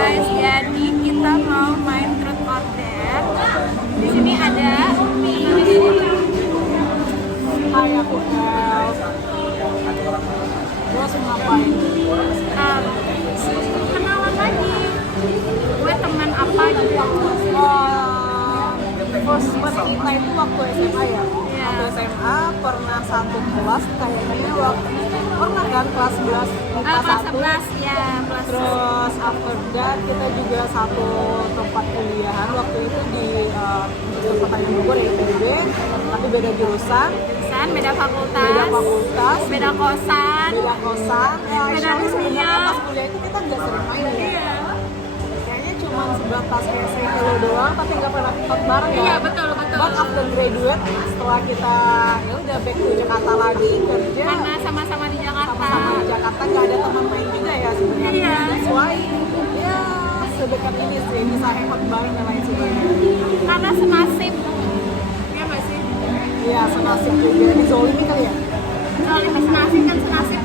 guys, jadi kita mau main truth or dare. Di sini ada Hai, aku Els. Gue harus ngapain? kenalan lagi. Gue teman apa gitu. First month kita itu waktu SMA ya? Iya. Waktu SMA pernah satu kelas, kayaknya waktu pernah kan kelas 11 kita Kelas 1. 11 ya, kelas Terus after that kita juga satu tempat kuliahan waktu itu di Pertanian Bogor ya, IPB, tapi beda jurusan, jurusan, beda fakultas, beda fakultas, beda kosan. beda kosan. Beda Actually sebenarnya dunia. pas kuliah itu kita nggak sering main ya. Iya. Kayaknya cuma sebatas kayak say hello doang, tapi nggak pernah ketemu bareng ya. Iya, betul. But after graduate, setelah kita ya udah back to Jakarta lagi kerja, Karena sama-sama di Jakarta. sama-sama di Jakarta nggak ada teman main juga ya sebenarnya. Iya. That's why ya sedekat ini sih bisa hemat bareng dan lain sebagainya. Karena senasib. Iya nggak sih? Iya senasib juga dizolimi kali ya. Soalnya senasib kan senasib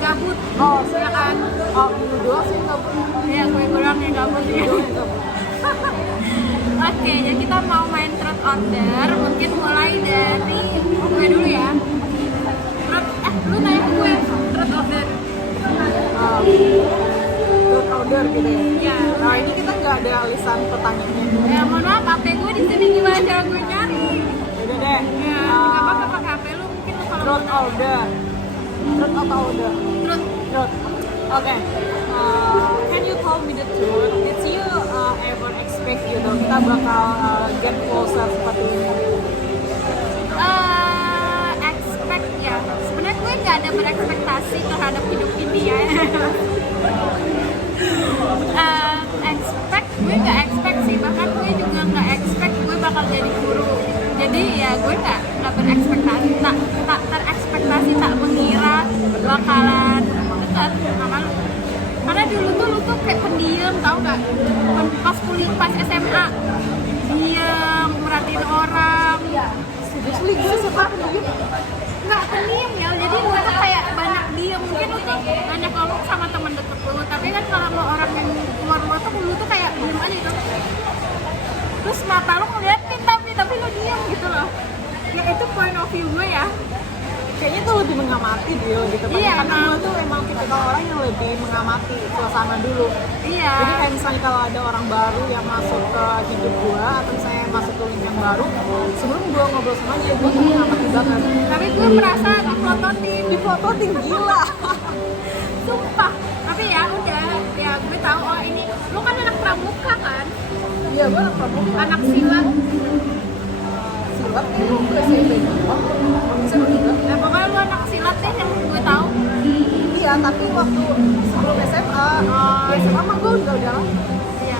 gabut. Oh, Ya kan? oh itu doang sih nggak pernah. Ya gue kurang yang gabut ya. Oke, jadi kita mau main truth or dare. Mungkin mulai dari gue dulu ya. Lu nanya ke gue truth or dare. Truth or dare gitu ya. Ya. Nah ini kita nggak ada lisan pertanyaannya. Ya mohon maaf, HP gue di sini gimana cara gue nyari? Udah deh. Ya, nggak apa-apa pakai HP lu. Mungkin lu kalau Truth or dare. Truth atau dare? truth. Truth. Okay. Can you tell me the truth? Did you ever expect kita bakal get closer seperti ini? Expect ya. Sebenarnya gue nggak ada berekspektasi terhadap hidup ini ya. Expect gue nggak expect sih, bahkan gue juga nggak expect gue bakal jadi guru. Jadi ya gue nggak berekspektasi, tak terekspektasi, tak mengira bakalan dekat sama lu. Karena dulu tuh lu tuh kayak pendiam, tau nggak? Pas SMA diam, merhatiin orang. Seriously gue suka pendiam. Nggak pendiam ya, jadi lu tuh kayak banyak diem. Mungkin lu tuh banyak ngomong sama temen deket lu, tapi kan kalau sama orang yang luar tuh lu tuh kayak diem aja gitu. Terus mata lu ngeliatin tapi lu diem gitu loh. Ya itu point of view gue ya. Kayaknya tuh lebih mengamati dia gitu. Iya, Karena emang. gue tuh emang tipikal orang yang lebih mengamati suasana dulu. Iya. Jadi kayak misalnya kalau ada orang baru yang masuk ke hidup gue atau misalnya masuk ke link yang baru, sebelum gue ngobrol sama dia, gue tuh mengamati banget. Tapi gue merasa dipelototin. Difototin gila. Sumpah. Tapi ya udah, ya gue tahu oh ini lu kan anak pramuka kan? Iya gue anak pramuka. Anak silat. Silat itu gue SMP. SMP juga. Ya pokoknya lu anak silat deh yang gue tahu. Iya tapi waktu sebelum SMA, di SMA mah gue udah jalan. Iya.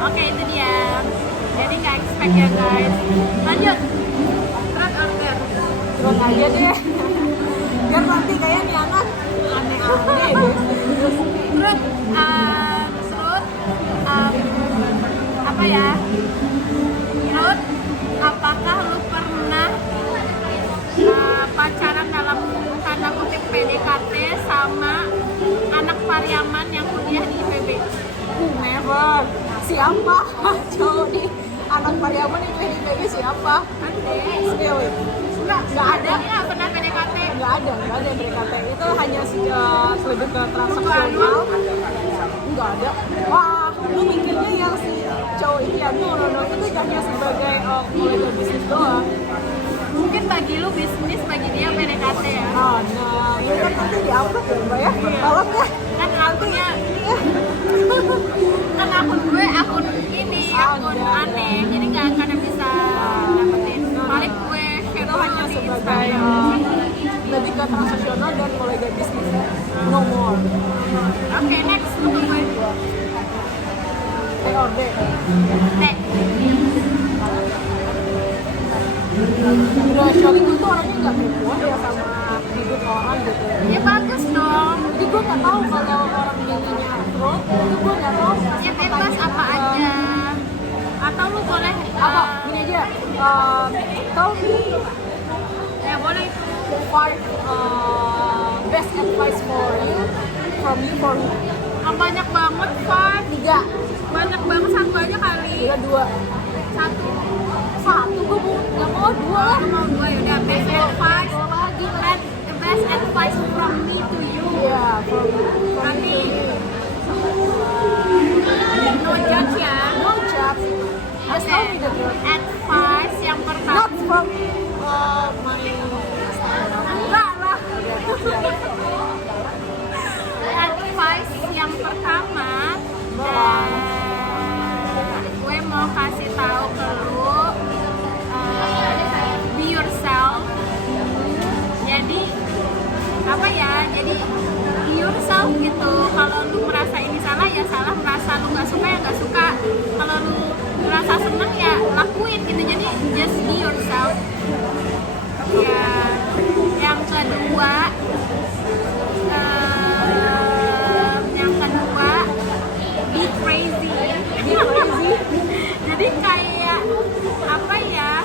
Oke, itu dia. Jadi nggak expect ya guys. Lanjut. Truth or dare? Terus aja deh. Biar nanti kayak nih anak aneh-aneh deh. Truth, apa ya? Truth, apakah lu pernah pacaran dalam tanda kutip PDKT sama anak Pariaman yang kuliah di IPB? Never. Siapa? Cowok di anak Pariaman itu di PG siapa? Ade. Really? Nggak ada ya pernah PDKT. Nggak ada yang PDKT. Itu hanya lebih ke transaksional. Nggak ada. Wah, lu mikirnya yang si cowok ini ya? No, itu hanya sebagai kolega bisnis doang. Mungkin bagi lu bisnis, bagi dia PDKT ya. Nah, ini kan nanti di-upload ya Mbak ya? Tolong ya. Kan akunnya kan akun gue akun ini akun aneh, jadi nggak akan bisa dapetin. Paling gue share Itu hanya di sebagai Instagram. lebih ke transaksional dan kolega bisnis. No more. Oke, next untuk gue. TOD. Nek. Actually gue tuh orangnya nggak kepo ya sama hidup orang gitu. Ya bagus dong. Jadi gue nggak tahu kalau orang jadinya truth, itu gue nggak tahu. Ya bebas apa aja. Atau lu boleh Apa? Ini aja. Tell me ya boleh 5 best advice for you from you for me. banyak banget, Fat. 3. Banyak banget, satu aja kali. Udah 2. Satu. Gue nggak mau 2. Mau dua ya udah. Best advice. The best advice from me to you. Iya, Tapi no judge ya. no judge. Just tell me the truth. Advice yang pertama. Not from my Enggak lah. Advice yang pertama, gue mau kasih tahu ke lu, be yourself. Jadi apa ya? Jadi be yourself gitu. Kalau lu merasa ini salah ya salah, merasa lu nggak suka ya nggak suka. Kalau lu merasa seneng ya lakuin gitu. Jadi just be yourself. Ya, yang kedua, be crazy. Jadi kayak apa ya?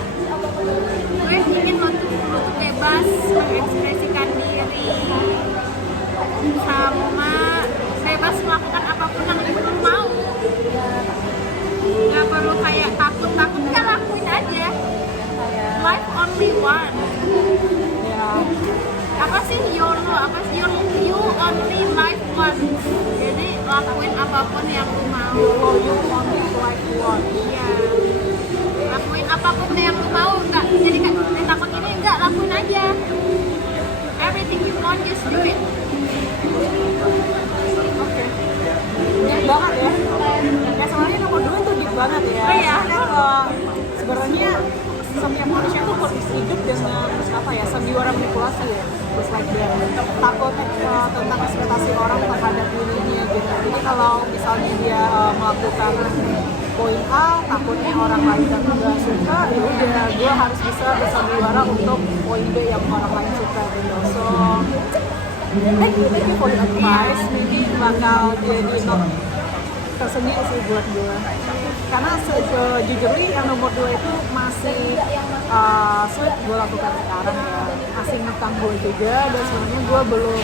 Gue ingin lo tuh bebas mengekspresikan diri, sama bebas melakukan apapun yang lo mau. Gak perlu kayak takut ya lakuin aja. Life only one. Apa sih YOLO? Apa sih you only life once? Jadi lakuin apapun yang lu mau. you only like one. Iya. Lakuin apapun yang lu mau. Enggak. Jadi kan takut ini enggak, lakuin aja. Everything you want just do it. Oke. Deep banget ya. Ya sebenarnya nomor 2 itu deep banget ya. Oh iya. Sebenarnya setiap manusia tuh hidup dengan apa ya, sandiwara manipulasi ya, just like that. Takut tentang ekspektasi orang terhadap dirinya gitu. Jadi kalau misalnya dia melakukan poin A, takutnya orang lain nggak suka, ya udah gue harus bisa bersandiwara untuk poin B yang orang lain suka gitu. So thank you for the advice. Maybe bakal jadi not tersendiri sih buat gue, karena sejujurnya yang nomor 2 itu masih sulit gue lakukan sekarang ya, masih ngutang gue juga, dan sebenarnya gue belum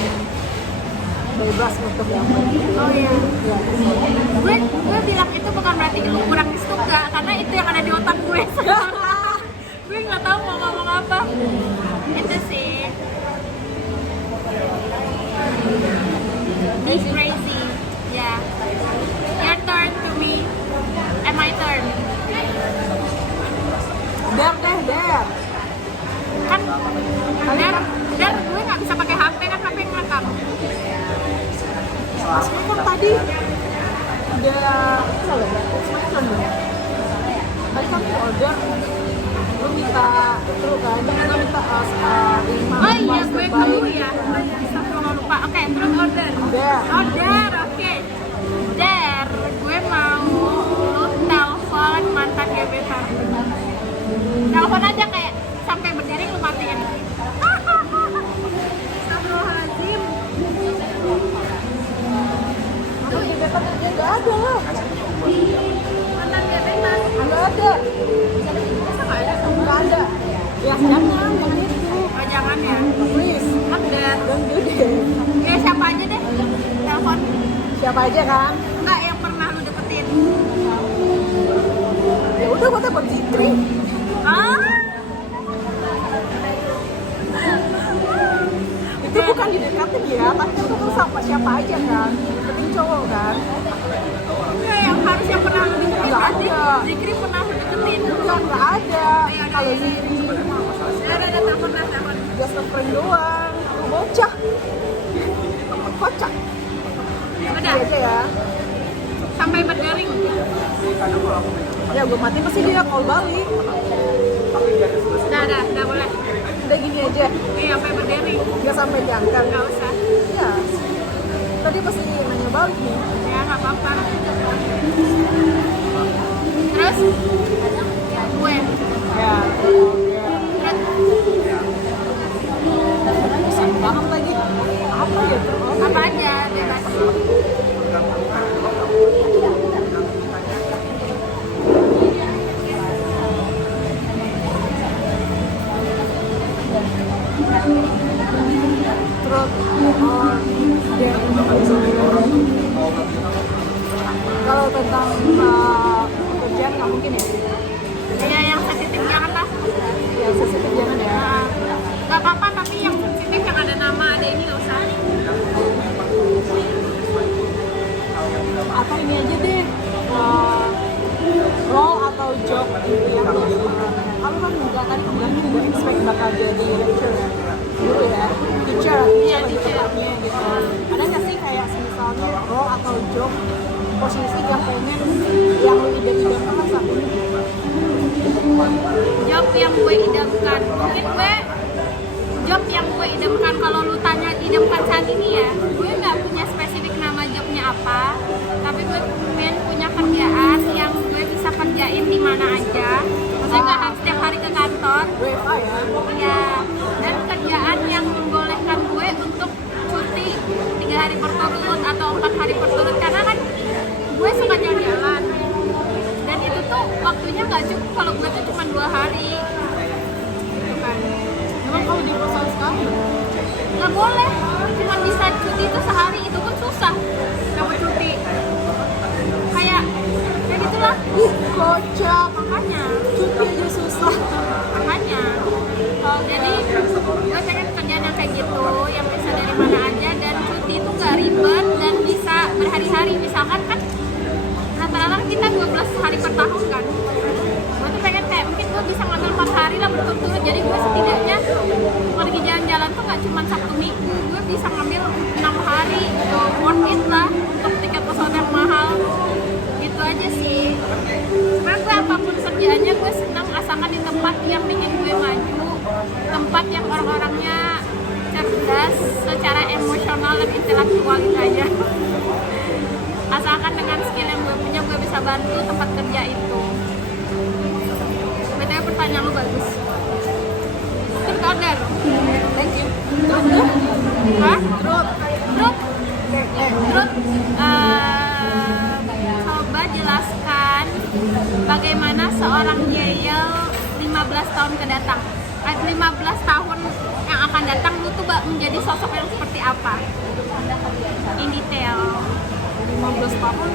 bebas untuk yang lain. Oh iya. Ya, Gue bilang itu bukan berarti lu kurang suka, karena itu yang ada di otak gue. Gue nggak tahu mau ngomong apa. Itu sih. Be crazy. Ya. Your turn to me. My turn. der. Dan gue nggak bisa pakai HP kan, HP ngerekam. Maksudnya kan tadi udah semakin ya. Tadi kan tuh order, lu minta terus kan, lu minta 5. Oh iya, gue dulu ya. Astagfirullah, lupa. Oke, terus order. Order, oke. Der, gue mau lu telepon mantan gebetan. Telepon aja kayak sampai berdiri lu matiin. Astagfirullahaladzim. Aku gebetan aja nggak ada lah. Mantan gebetan. Nggak ada. Masa nggak ada? Nggak ada. Ya jangan itu. Oh jangan ya. Please. Order. Don't do that. Ya siapa aja deh. Telepon. Siapa aja kan? Enggak yang pernah lu deketin. Ya udah gue telepon Zikri. Ah? Itu bukan didekatin ya, tapi itu tuh sama siapa aja kan. Penting cowok kan. Enggak, yang harus yang pernah lu deketin. Nggak Berarti ada. Zikri pernah lu deketin. Nggak ada. Kalau Zikri Ya udah telepon. just a friend doang. Bocah. Kocak. Udah, Gitu aja ya. sampai berdering. Ya gue mati pasti dia call balik. Udah boleh. Udah gini aja. Iya, sampai berdering. Gak sampai diangkat. Nggak usah. Ya. Tadi pasti nanya balik nih. Ya, nggak apa-apa. Terus? Gue. Ya. Terus? Pusing banget lagi. Apa ya? Apa aja, bebas. Truth or dare. tentang pekerjaan nggak mungkin ya? Ya yang sensitif jangan lah. Ya sensitif jangan ya. Gak apa-apa, tapi yang sensitif yang ada nama ada ini gak usah. Atau ini aja deh, role atau job yang lo suka. Kamu kan nggak tadi bilang nggak expect bakal jadi lecturer ya, guru ya, teacher, Iya, teacher. tepatnya gitu. Ada nggak sih kayak misalnya role atau job posisi yang pengen yang lo idam-idamkan kan saat ini? Job yang gue idamkan, mungkin gue job yang gue idamkan, kalau lu tanya idamkan saat ini ya, gue nggak punya spesifik nama jobnya apa, tapi gue pengen punya kerjaan yang gue bisa kerjain di mana aja, maksudnya nggak harus setiap hari ke kantor. WFA ya? Ya, dan kerjaan yang membolehkan gue untuk cuti 3 hari berturut atau 4 hari berturut, karena kan gue suka jalan-jalan dan itu tuh waktunya nggak cukup kalau gue tuh cuma 2 hari. Gitu kan. Emang kalau di perusahaan sekarang Nggak boleh, cuma bisa cuti itu sehari, itu pun susah dapat cuti. Kayak gitulah, kocak, makanya cuti aja susah. makanya jadi gue pengen kerjaan yang kayak gitu, yang bisa dari mana aja, dan cuti itu nggak ribet dan bisa berhari-hari. Misalkan kan rata-rata kita 12 hari per tahun kan, gue tuh pengen kayak mungkin gue bisa ngambil 4 hari lah berturut-turut, jadi gue setidaknya pergi jalan-jalan tuh nggak cuma Sabtu Minggu, gue bisa ngambil 6 hari, worth it lah untuk tiket pesawat yang mahal. Gitu aja sih. Sebenarnya gue apapun kerjaannya gue senang, asalkan di tempat yang bikin gue maju, tempat yang orang-orangnya cerdas secara emosional dan intelektual gitu aja. Asalkan dengan skill yang gue punya, gue bisa bantu tempat kerja itu. BTW pertanyaan lu bagus. Truth order. Thank you. Hah? Truth. Truth? Truth. Coba jelaskan bagaimana seorang Yayel 15 tahun ke datang. 15 tahun yang akan datang, lu tuh menjadi sosok yang seperti apa? In detail. 15 tahun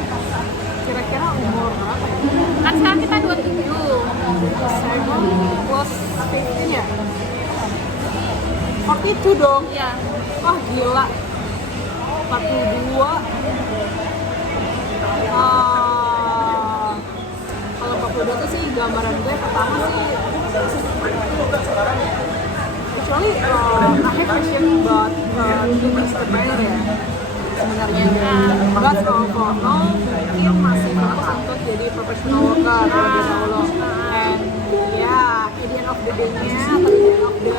kira-kira umur berapa ya? Kan sekarang kita 27. 7 plus 15 ya? 42 dong. Ya. Wah gila. 42. Kalau 42 tuh sih gambaran gue pertama sih, kecuali I have question about the entrepreneur ya sebenarnya. But overall mungkin masih fokus untuk jadi professional worker kalau Allah. And ya, at the end of the day-nya atau at the end of the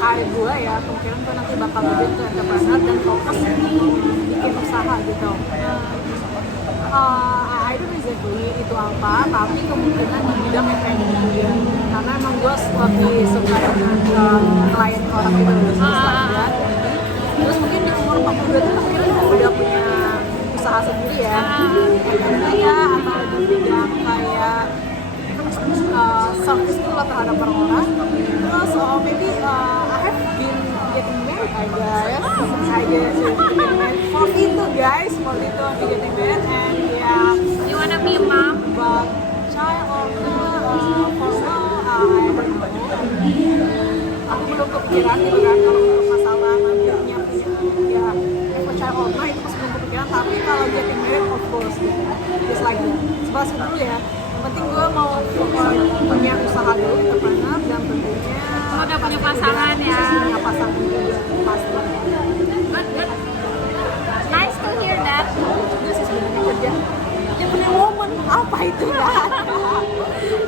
karir gue ya, kemungkinan gue nanti bakal lebih ke entrepreneur dan fokus bikin usaha gitu. I don't exactly itu apa, tapi kemungkinan di bidang F&B karena emang gue lebih suka dengan klien orang itu dan terus mungkin di umur 42 itu kemungkinan gue udah punya usaha sendiri ya, ya atau di bidang kayak service dulu terhadap orang-orang. Terus maybe I have been getting married I guess. I guess getting married for itu guys, for itu I'm getting married and yeah. You wanna be a mom? But child or not, for now I don't know. Aku belum kepikiran gitu kan kalau untuk masalah nantinya punya ya for child or not itu masih belum kepikiran. Tapi kalau getting married of course gitu. Just like that. Sebelas itu dulu ya. Yang penting gue mau punya usaha dulu, entrepreneur dan tentunya Udah punya pasangan ya. punya pasangan juga pasti. Good, good. Nice to hear that. Juga sih sebenarnya kerja. Ya punya momen apa itu ya?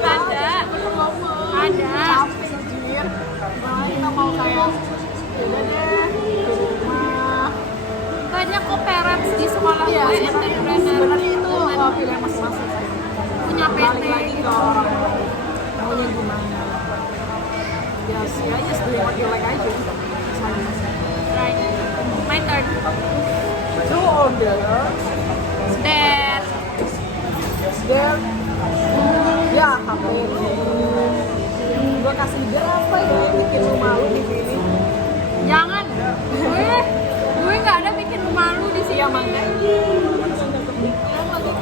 Ada. Punya momen. Ada. Capek anjir. Gimana kita mau kayak udah deh di rumah. Banyak kok parents di sekolah Iya, gue sebenarnya itu entrepreneur. pilihan masing-masing sih. Punya Balik PT lagi ke orang maunya gimana. Just do what you like aja. Right. My turn. Two orders. There. There. Ya, HP itu. Gue kasih dia apa ya yang bikin lu malu di sini? Jangan. Gue nggak ada bikin lu malu di sini. Iya, makanya. Yang lagi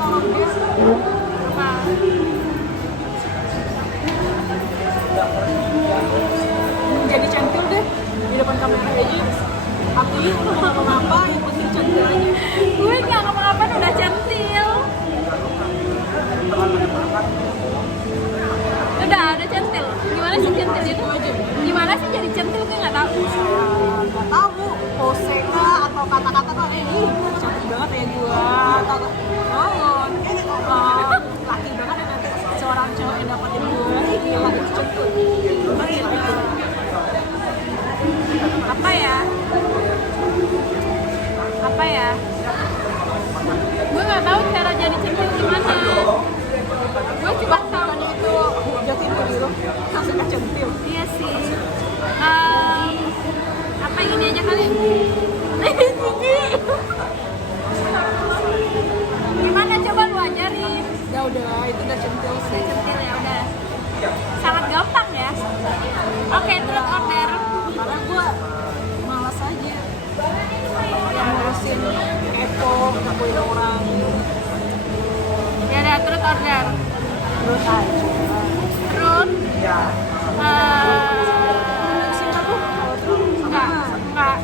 truth or dare? Terus aja. Truth. Singkat tuh kalau terus Enggak.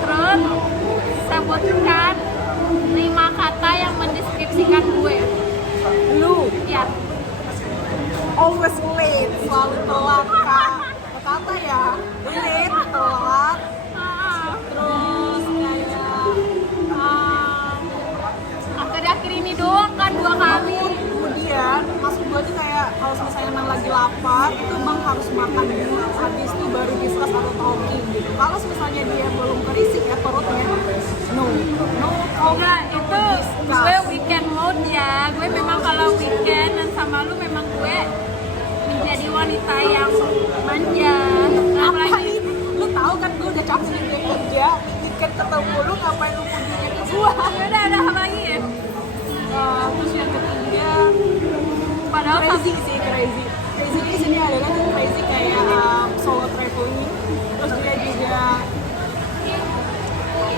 Truth. Sebutkan 5 kata yang mendeskripsikan gue. lu Ya. always late, selalu telat kak. Kata ya, late, telat, terus kayak Akhir-akhir ini doang kan 2 kali. kemudian maksud gue tuh kayak kalau misalnya emang lagi lapar itu bang harus makan dulu habis itu baru discuss atau talking gitu. Kalau misalnya dia belum terisi ya perutnya, no Enggak, itu gue weekend mode ya. Gue memang kalau weekend dan sama lu memang gue menjadi wanita yang manja. Apalagi lu tahu kan gue udah capek nih kerja weekend ketemu lu ngapain lu perginya ke gua. ya udah ada apa lagi ya? Terus yang ketiga Padahal crazy di sini adalah tuh crazy kayak solo traveling, terus dia juga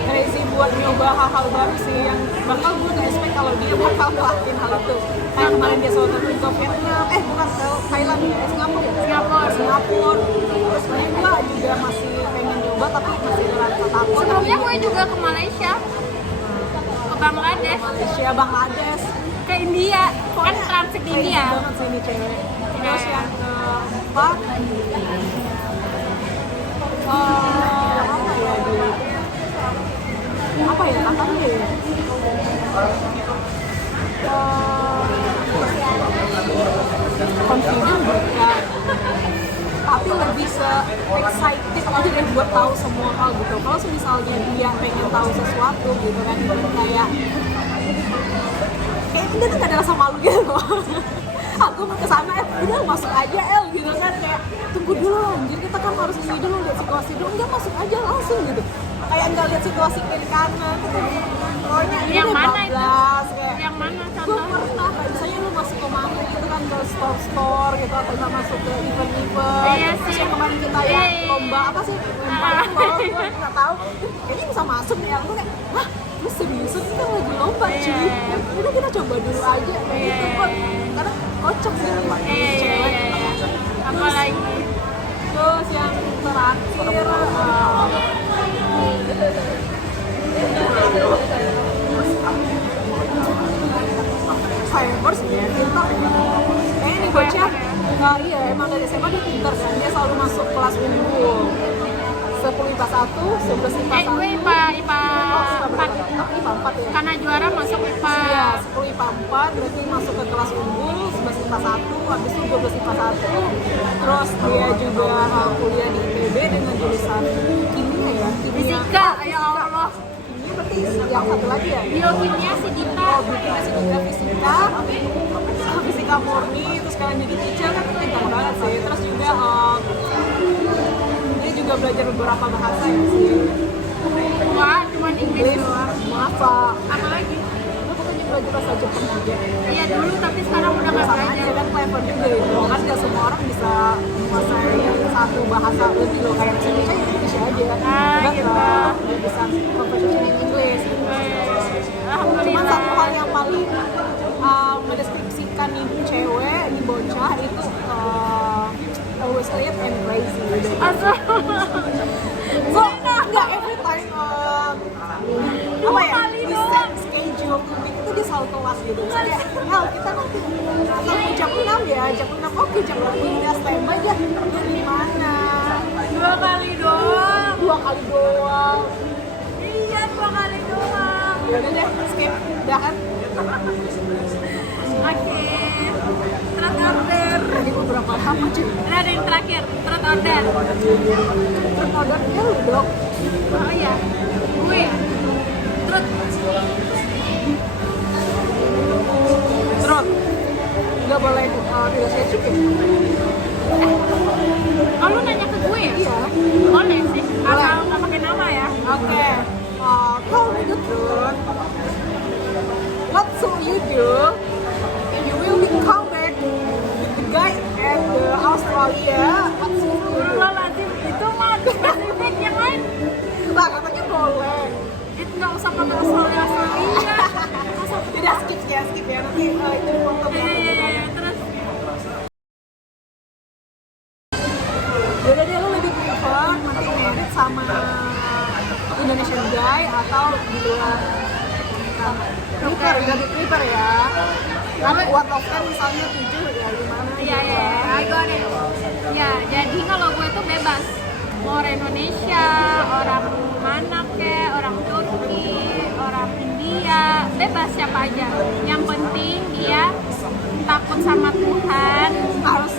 crazy buat nyoba hal-hal baru sih yang bakal gue gak expect kalau dia bakal ngelakuin hal itu. Kayak kemarin dia solo traveling ke Vietnam, bukan ke Thailand ya, Singapura. Terus sebenarnya gue juga masih pengen nyoba tapi masih ada rasa takut. sebelumnya gue juga ke Malaysia, ke Bangladesh, Malaysia, Bangladesh, ke India, kan transit crazy India. banget sih ini cewek. Terus yang keempat apa ya katanya ya confident bukan tapi lebih excited aja deh buat tahu semua hal gitu. Kalau misalnya dia pengen tahu sesuatu gitu kan kayak dia tuh gak ada rasa malu gitu loh. Aku mau kesana udah masuk aja gitu kan kayak tunggu dulu anjir kita kan harus ini dulu lihat situasi dulu, enggak masuk aja langsung gitu kayak enggak lihat situasi kiri kanan pokoknya ini Yang deh mana itu? bablas kayak Yang mana gue contoh? pernah kayak misalnya lu masuk ke mana gitu kan ke store gitu atau nggak masuk ke event-event. Iya Terus sih. yang kemarin kita ya Iya. lomba apa sih lomba itu gue nggak tahu kayaknya bisa masuk nih aku kayak hah lu serius ini kan lagi lomba cuy Iya. udah kita coba dulu aja kayak gitu kok karena kocak sih cewek. Apa lagi? Terus yang terakhir Fireworks ya, pintar ya. Kayaknya nih bocah, iya emang dari SMA dia pintar kan, dia selalu masuk kelas unggul 10 IPA 1, 11 IPA 1 Gue IPA 4. IPA 4 ya? Karena juara masuk IPA. Iya, 10 IPA 4 berarti masuk ke kelas unggul, 11 IPA 1, habis itu 12 IPA 1 terus dia juga kuliah di IPB dengan jurusan kimia ya? Fisika, ya Allah. Kimia berarti yang satu lagi ya? Biokimia Sidita. Bikin juga fisika murni, terus sekarang jadi teacher kan pintar banget sih. Terus juga dia juga belajar beberapa bahasa ya sih. Wah, cuman Inggris Inggris, doang. apa? Apa lagi? Lu bukannya belajar bahasa Jepang juga? Iya dulu, tapi sekarang udah nggak Sama aja belajar. kan clever juga itu. Kan nggak semua orang bisa menguasai satu bahasa lebih loh. Kayak bisa baca Indonesia aja. Nggak gitu. nggak bisa conversation in English. Cuman Alhamdulillah. satu hal yang paling mendeskripsikan nih cewek, nih bocah itu always late and crazy. Asal. So, enggak every time apa ya? kali We doang. set schedule to meet itu dia selalu telat gitu. Kayak, kita nanti ketemu jam 6 ya, jam 6 oke jam 6 udah standby aja. Lu di mana? 2 kali doang. 2 kali doang. Iya, 2 kali doang. Ya udah deh, skip. Udahan. Oke. Truth order. Jadi beberapa lama cuy. Ini ada yang terakhir, truth order. Terus ordernya lu dok. Oh iya. Gue. Truth. Terus nggak boleh relationship ya? Oh, lu nanya ke gue ya? Iya. Boleh sih. Asal nggak pakai nama ya. Oke. Tell me the truth. What should you do if you will be come back with the guy at the Australia? What should you do? Lazim itu mah spesifik yang lain. Lah katanya boleh. Itu nggak usah pakai Australia. Tidak skip ya nanti itu udah prepare ya. Kan one of them misalnya 7 ya gimana? Iya, I got it. Ya, jadi kalau gue tuh bebas. Mau orang Indonesia, orang mana kek, orang Turki, orang India, bebas siapa aja. Yang penting dia takut sama Tuhan, Harus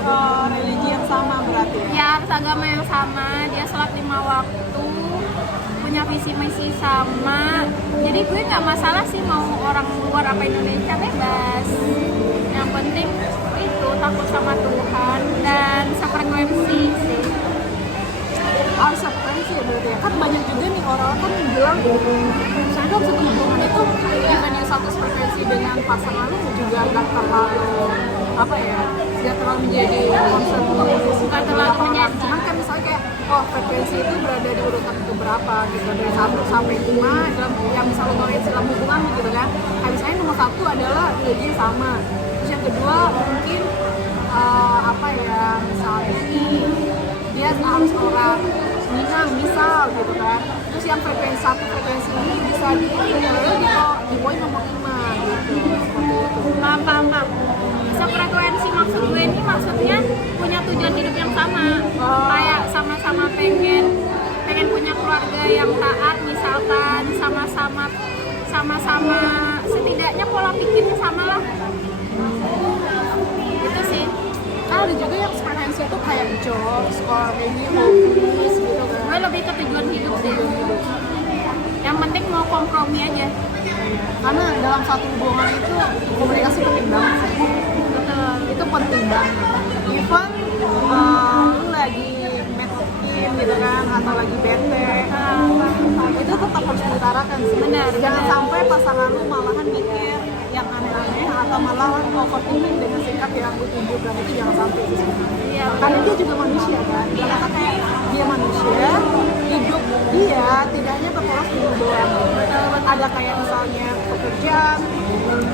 religi yang sama berarti ya? ya harus agama yang sama, dia sholat 5 waktu, punya visi misi sama. Jadi gue nggak masalah sih mau orang luar apa Indonesia, bebas. Yang penting itu takut sama Tuhan dan sefrekuensi sih. Harus frekuensi ya berarti ya? Kan banyak juga nih orang kan yang bilang misalnya dalam satu hubungan itu even yang satu frekuensi dengan pasangan lu juga gak terlalu apa ya, gak terlalu menjadi concern untuk Gak terlalu menjadi. cuman kan misalnya kayak oh frekuensi itu berada di urutan keberapa gitu dari 1 sampai 5 yang misalnya toleransi dalam hubungan gitu kan. Kayak misalnya nomor 1 adalah religinya sama, terus yang kedua mungkin apa ya, misalnya nih dia harus orang Minang misal gitu kan, terus yang frekuensi ini bisa di poin nomor 5 gitu, seperti itu. Paham. Sefrekuensi maksud gue ini maksudnya punya tujuan hidup yang sama. Kayak sama-sama pengen punya keluarga yang taat misalkan, sama-sama setidaknya pola pikirnya sama lah. Itu sih. Kan ada juga yang frekuensi itu kayak jokes, or maybe hobbies gitu kan. Gue lebih ke tujuan hidup sih. Yang penting mau kompromi aja. Karena dalam satu hubungan itu komunikasi penting banget sih. Betul. Itu penting banget. Even lu lagi metokin gitu kan, atau lagi bete, itu tetap harus diutarakan sih. Benar, Jangan benar. sampai pasangan lu malahan mikir yang aneh-aneh atau malahan overthinking dengan sikap yang lu tunjukkan, itu jangan sampai sih sebenarnya. Iya, Karena dia juga manusia kan, dia kata kayak dia manusia, hidup dia tidak hanya berpolos di hidup doang. Ada kayak misalnya pekerjaan,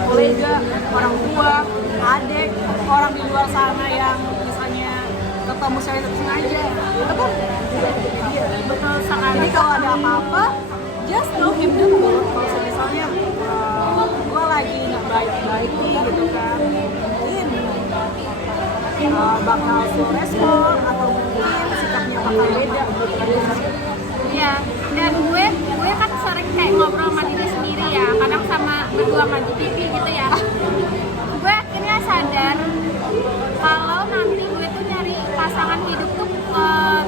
kolega, orang tua, adik, orang di luar sana yang misalnya ketemu saya sengaja, itu kan juga hidupnya dia. betul sekali. Jadi kalau ada apa-apa, just know him dulu. Kalau misalnya gue lagi nggak baik-baik nih gitu kan, mungkin bakal slow respon atau mungkin sikapnya bakal beda gitu kan. Iya, dan gue kan sering kayak ngobrol sama diri sendiri ya, kadang sama berdua sama di TV gitu ya. Gue akhirnya sadar kalau nanti gue tuh nyari pasangan hidup tuh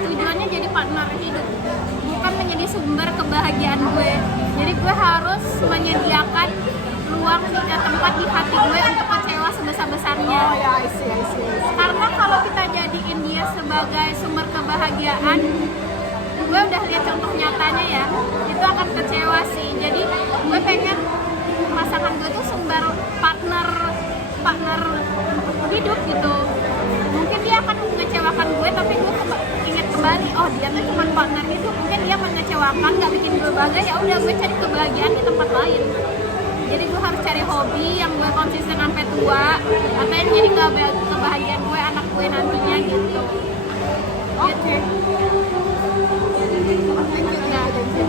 tujuannya jadi partner hidup, bukan menjadi sumber kebahagiaan gue. Jadi gue harus menyediakan ruang di tempat di hati gue untuk kecewa sebesar-besarnya. Oh ya, I see. Karena kalau kita jadiin dia sebagai sumber kebahagiaan, gue udah lihat contoh nyatanya ya, itu akan kecewa sih. Jadi gue pengen pasangan gue tuh sumber partner hidup gitu. Mungkin dia akan mengecewakan gue, tapi gue ingat kembali, oh dia tuh cuma partner hidup. Mungkin dia mengecewakan, gak bikin gue bahagia, ya udah gue cari kebahagiaan di tempat lain. Jadi gue harus cari hobi yang gue konsisten sampai tua, atau yang jadi kebahagiaan gue, anak gue nantinya gitu. Oke.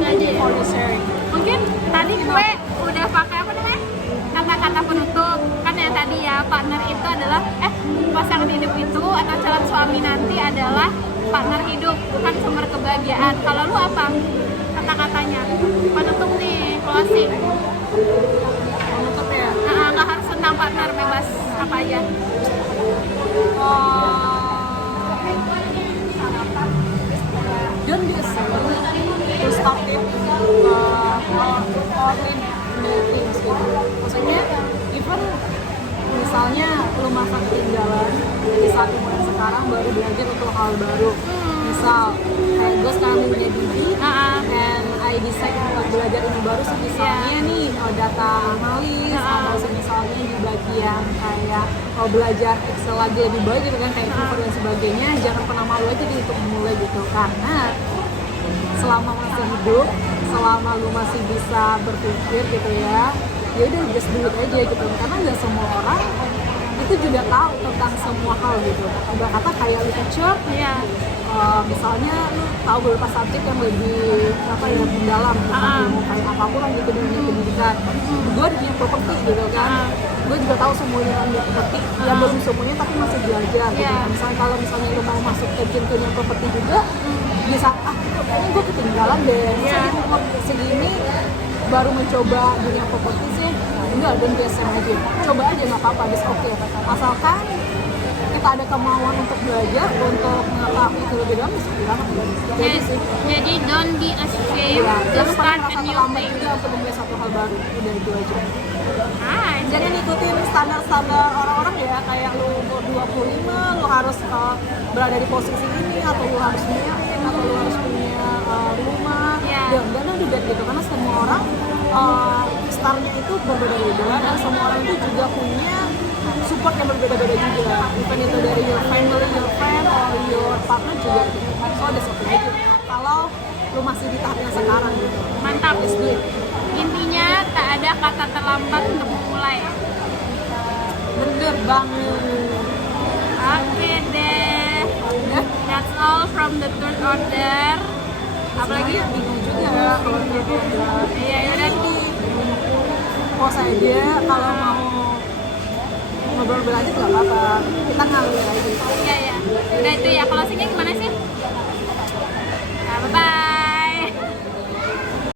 Thank you For the sharing. Mungkin tadi gue udah pakai apa namanya, kata-kata penutup kan ya tadi ya, partner itu adalah pasangan hidup itu atau calon suami nanti adalah partner hidup, bukan sumber kebahagiaan. Kalau lu apa kata-katanya penutup nih, closing? Menutup ya. Nggak harus tentang partner, bebas apa aja. Don't be a servant to stop it or leave new things gitu. Maksudnya even misalnya lu masa ketinggalan di saat umur sekarang baru belajar untuk hal baru. Misal kayak gue sekarang punya diri and I decide untuk belajar ilmu baru misalnya nih data analis atau misalnya di bagian kayak belajar Excel lagi lebih baik gitu kan, kayak Fiverr dan sebagainya. Jangan pernah malu aja untuk memulai gitu, karena selama masih hidup, selama lu masih bisa berpikir gitu ya udah just do it aja gitu, karena nggak semua orang itu juga tahu tentang semua hal gitu. Udah kata kayak lu kecil misalnya lu tahu beberapa subjek yang lebih apa ya mendalam tentang ilmu kayak apapun lah gitu di dunia pendidikan. Gue di dunia properti gitu kan, gue juga tahu semuanya tentang dunia properti, ya belum semuanya tapi masih belajar gitu. Yeah. Misalnya kalau misalnya lu mau masuk ke dunia properti juga, bisa kayaknya gue ketinggalan deh. Misalnya di umur segini baru mencoba dunia properti sih, enggak, dan biasa aja. Coba aja nggak apa-apa, just oke. Asalkan kita ada kemauan untuk belajar, untuk mengetahui itu lebih dalam, bisa banget. Jadi sih, Jadi don't be ashamed ya, to jangan pernah start a merasa new terlambat thing. juga untuk memulai satu hal baru. Udah itu aja. Nice. Jangan ngikutin standar-standar orang-orang ya, kayak lu umur 25, lu harus berada di posisi ini, atau lu harus punya ini, atau lu harus punya rumah. Iya. Jangan dibet gitu, karena semua orang startnya itu berbeda-beda, dan semua orang itu juga punya support yang berbeda-beda juga. Even itu dari your family, your friend, or your partner juga gitu. So that's okay aja. Kalau lu masih di tahap yang sekarang gitu. Mantap. Just do it. Intinya tak ada kata terlambat untuk memulai. Bener banget. Oke deh. Udah. That's all from the third order. Apalagi? Sebenarnya bingung juga kalau gitu. Iya, yaudah. Pause aja, kalau mau ngobrol-ngobrol aja nggak apa-apa, kita ngalir aja. Iya, iya. Udah itu ya, closingnya gimana sih?